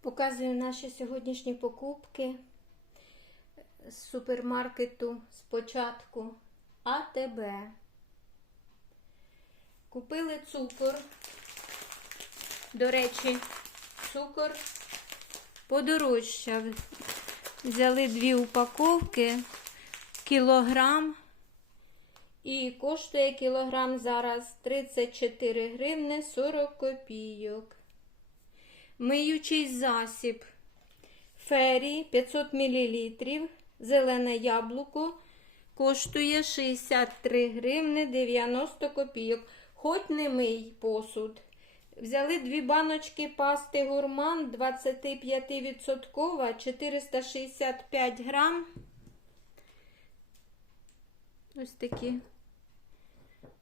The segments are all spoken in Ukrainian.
Показую наші сьогоднішні покупки з супермаркету спочатку АТБ. Купили цукор. До речі, цукор подорожчав. Взяли дві упаковки, кілограм. І коштує кілограм зараз 34 гривни 40 копійок. Миючий засіб Фері 500 мл. Зелене яблуко коштує 63 гривни 90 копійок. Хоч не мий посуд. Взяли дві баночки пасти гурман 25% 465 грам. Ось такі.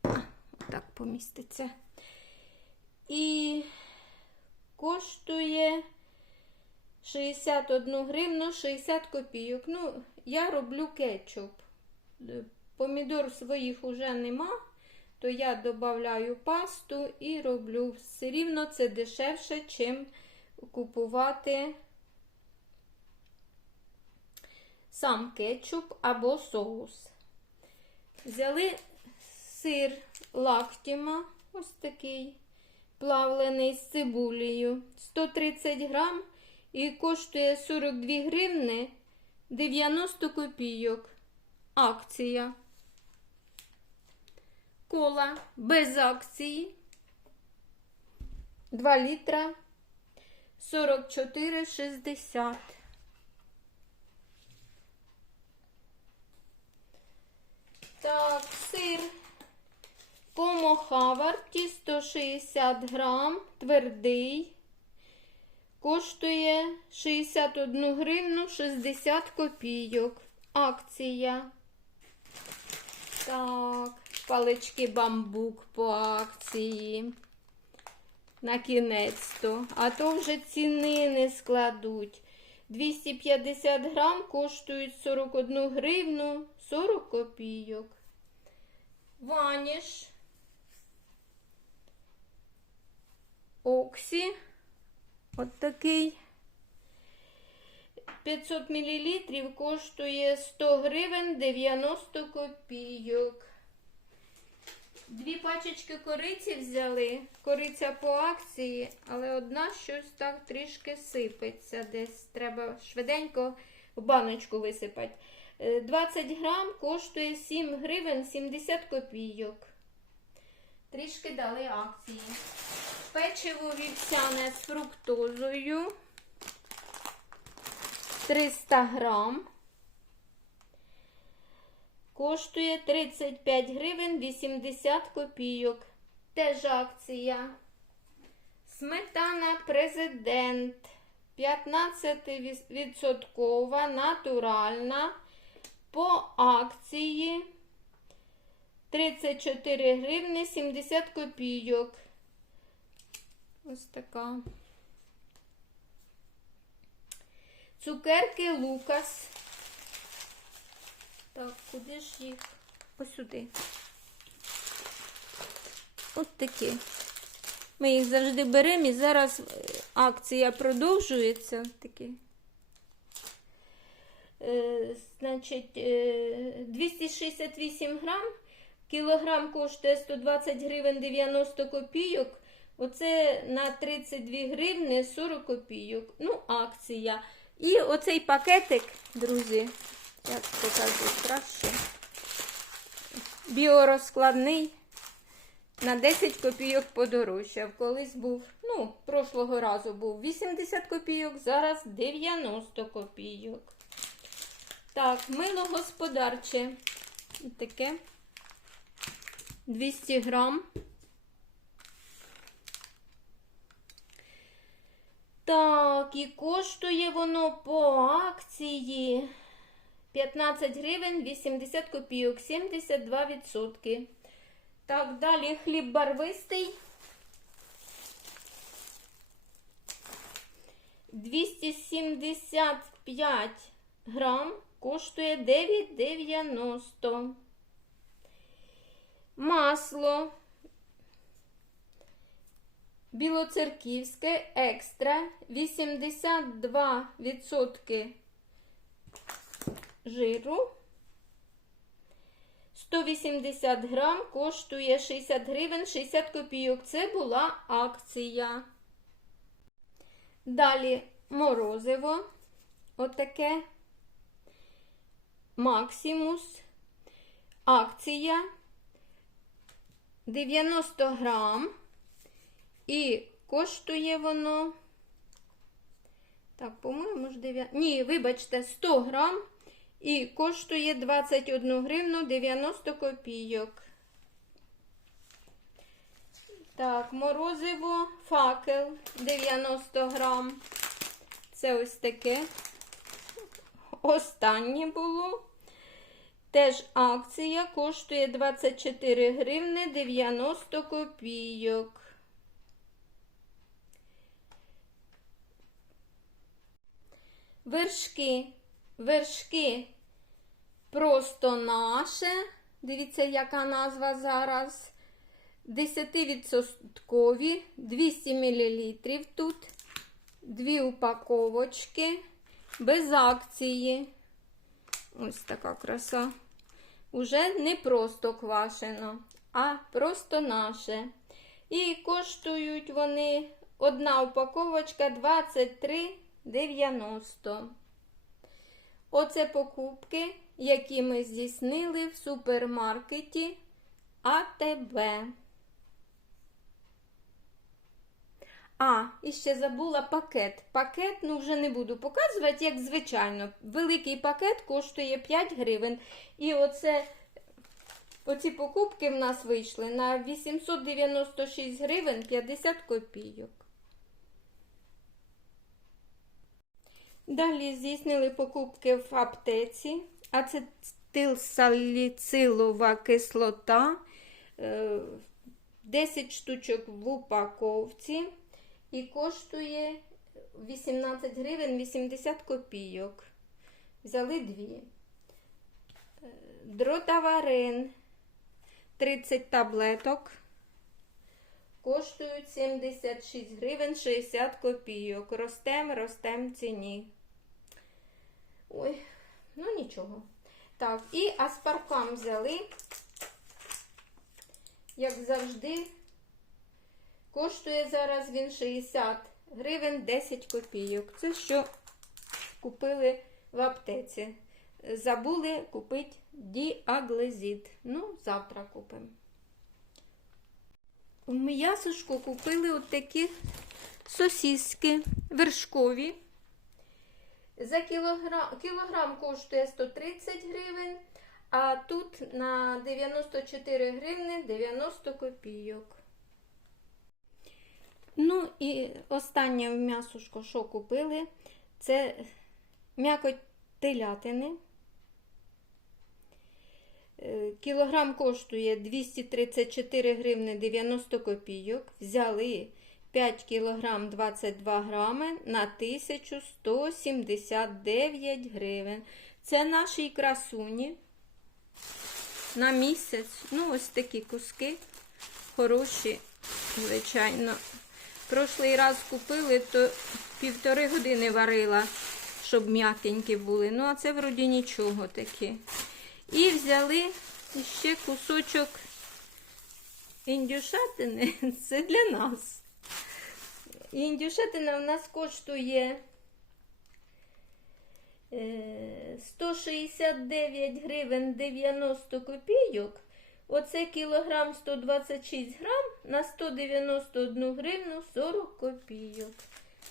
А, отак поміститься. І коштує 61 гривну 60 копійок. Ну, я роблю кетчуп. Е, Помідор своїх уже нема, то я додаю пасту і роблю. Все рівно це дешевше, чим купувати сам кетчуп або соус. Взяли сир лактіма, ось такий плавлений з цибулею, 130 грам і коштує 42 гривни 90 копійок. Акція. Кола без акції. 2 літра 44,60. Так, сир Комо Хаварті 160 грам, твердий. Коштує 61 гривну 60 копійок. Акція. Так, палички бамбук по акції. На кінець-то. А то вже ціни не складуть. 250 грам коштують 41 гривну 40 копійок. Ваніш. Оксі. От такий. 500 мл коштує 100 гривень 90 копійок. Дві пачечки кориці взяли. Кориця по акції, але одна щось так трішки сипеться. Десь треба швиденько в баночку висипати. Е, 20 грам коштує 7 гривень 70 копійок. Трішки дали акції. Печиво вівсяне з фруктозою. 300 грам. Коштує 35 гривень 80 копійок. Теж акція. Сметана президент. 15% натуральна. По акції 34 гривні 70 копійок. Ось така. Цукерки Лукас. Так, куди ж їх? Ось сюди. От такі. Ми їх завжди беремо і зараз е, акція продовжується. Такі. Е, значить, е, 268 грам. Кілограм коштує 120 гривень 90 копійок. Оце на 32 гривни 40 копійок. Ну, акція. І оцей пакетик, друзі, як покажу краще. Біорозкладний на 10 копійок подорожчав. Колись був, ну, прошлого разу був 80 копійок, зараз 90 копійок. Так, мило господарче. Таке 200 грам. Так, і коштує воно по акції 15 гривень 80 копійок, 72%. Так, далі хліб барвистий. 275 грам коштує 9,90. Масло Білоцерківське екстра 82% жиру. 180 грам коштує 60 гривень 60 копійок. Це була акція. Далі морозиво. Отаке. Максимус. Акція 90 грам. І коштує воно. Так, по-моєму, ж 9. Ні, вибачте, 100 грам. І коштує 21 гривну 90 копійок. Так, морозиво, факел 90 грам. Це ось таке. Останнє було. Теж акція коштує 24 гривни 90 копійок. Вершки. Вершки просто наше. Дивіться, яка назва зараз. 10% 200 мл тут. Дві упаковочки. Без акції. Ось така краса. Уже не просто квашено, а просто наше. І коштують вони одна упаковочка 23,90. Оце покупки, які ми здійснили в супермаркеті АТБ. А, і ще забула пакет. Пакет, ну вже не буду показувати, як звичайно. Великий пакет коштує 5 гривень. І оце, оці покупки в нас вийшли на 896 гривень 50 копійок. Далі здійснили покупки в аптеці. Ацетилсаліцилова кислота. е, 10 штучок в упаковці. І коштує 18 гривень 80 копійок. Взяли дві. Е, Дротаварин 30 таблеток. Коштують 76 гривень 60 копійок. Ростем, ростем ціні. Ой, ну нічого. Так, і аспаркам взяли, як завжди. Коштує зараз він 60 гривень 10 копійок. Це що купили в аптеці. Забули купити діаглезід. Ну, завтра купимо. В м'ясочку купили от такі сосиски вершкові. За кілограм, кілограм коштує 130 гривень, а тут на 94 гривни 90 копійок. Ну і останнє м'ясушко, що купили, це м'якоть телятини. Е, Кілограм коштує 234 гривни 90 копійок. Взяли 5 кілограм 22 грами на 1179 гривень. Це нашій красуні на місяць. Ну, ось такі куски хороші, звичайно. Прошлий раз купили, то півтори години варила, щоб м'якенькі були. Ну, а це вроді нічого таке. І взяли ще кусочок індюшатини. Це для нас. Індюшатина в нас коштує е, 169 гривень 90 копійок. Оце кілограм 126 грам на 191 гривну 40 копійок.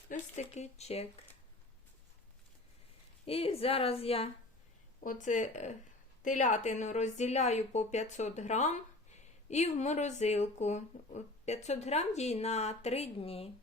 Ось такий чек. І зараз я оце е, телятину розділяю по 500 грам і в морозилку. 500 грам їй на 3 дні.